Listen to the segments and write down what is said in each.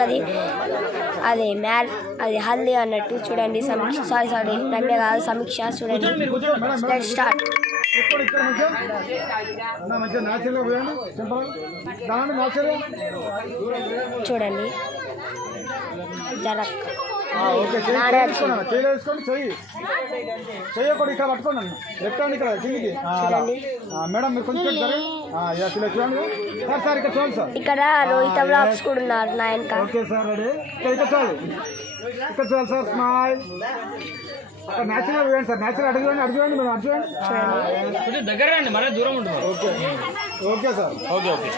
అది అది అది హల్దీ అన్నట్టు చూడండి. సమీక్ష సారీ రమ్య కాదు సమీక్ష. చూడండి లెట్స్ స్టార్ట్. చూడండి జరక్ చేయకూడదు. ఇక్కడ పట్టుకోండి, లెఫ్ట్ హ్యాండ్ ఇక్కడ కిందికి. మేడం మీరు కొంచెం చూడండి సార్. ఇక్కడ చూడండి సార్. ఇక్కడ రోహిత బ్లాగ్స్ కూడా ఉన్నారు నా వెనక. Okay sir ready. ఇక్కడ చూడాలి, ఇక్కడ చూడాలి సార్. స్మైల్. అక్కడ న్యాచురల్ వేయండి సార్. న్యాచురల్ అడగండి మీరు అడగండి. దగ్గర రండి, మరీ దూరం ఉంటుంది. Okay okay sir. Okay okay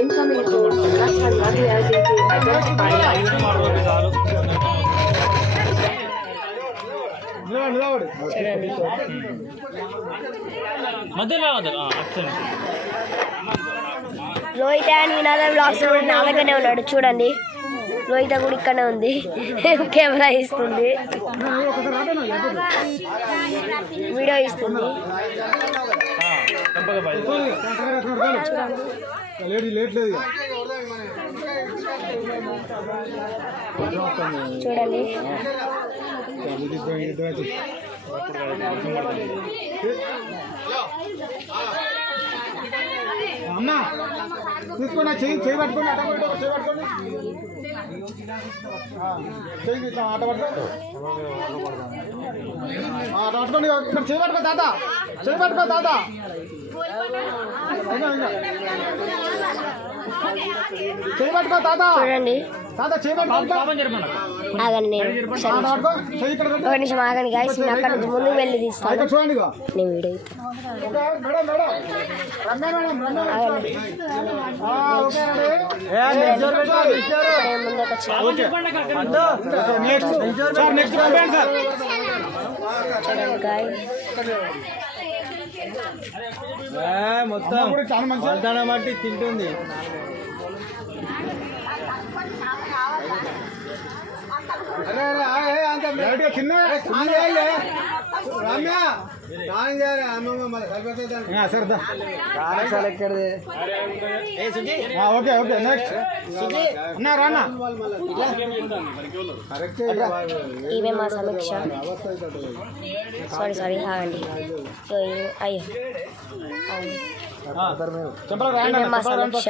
incoming code customer not able to identify. Rohitha and వినాదర్ బ్లాగ్స్ కూడా నా దగ్గరనే ఉన్నాడు. చూడండి రోహిత కూడా ఇక్కడనే ఉంది, కెమెరా ఇస్తుంది, వీడియో ఇస్తుంది. చూడండి అమ్మా తీసుకున్నా చెయ్యి పట్టుకోండి. ఆట పట్టుకోండి, చెయ్యి ఆట పట్టుకోండి. ఆట పట్టుకోండి. ఇక్కడ చెయ్యి పట్టుకో తాత, చెయ్యి పట్టుకో తాత. చెయ్యి పట్టుకో తాత. చూడండి తాత చెయ్యి పట్టుకో. ఆగండి, నేను ఒక నిమిషం ఆగండి గాయస్. నేను అక్కడ నుంచి ముందుకు వెళ్ళి తీస్తాను. చూడండి నేను వీడియో మొత్తం మల్దాన బట్టి తింటుంది. ఓకే ఓకే నెక్స్ట్ రానా. ఈమె మా సమీక్ష. సారీ ఆగండి. అయ్యో ఈమె మా సమీక్ష.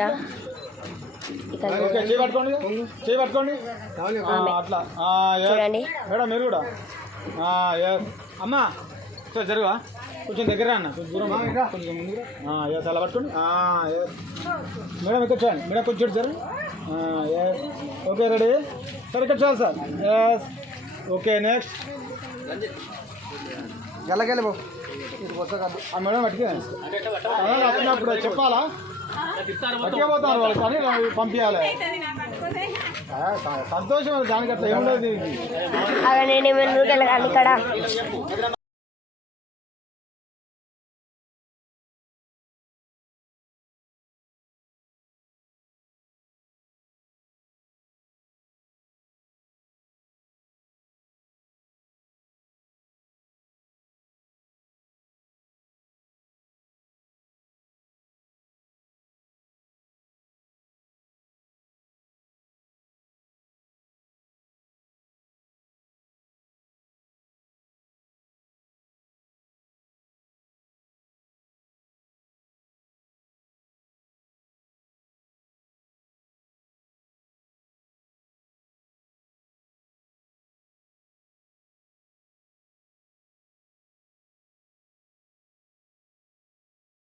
చేయబట్టుకోండి అట్లా. చూడండి మేడం మీరు కూడా. అమ్మా జరుగా కొంచెం దగ్గర అన్న, కొంచెం దూరం కొంచెం ముందు. అలా పట్టుకోండి. మేడం ఇక్కడ చూడండి. మేడం కొంచెం జరు. Okay ready sir. ఇక్కడ చూడాలి సార్. Okay next. గల్లగెళ్ళి బాబు. మేడం పట్టుకే వచ్చినప్పుడు చెప్పాలా? పట్టుకోపోతారు వాళ్ళు కానీ పంపించాలి. సంతోషం దానికి అట్లా ఏం లేదు. అలా నేను ఇక్కడ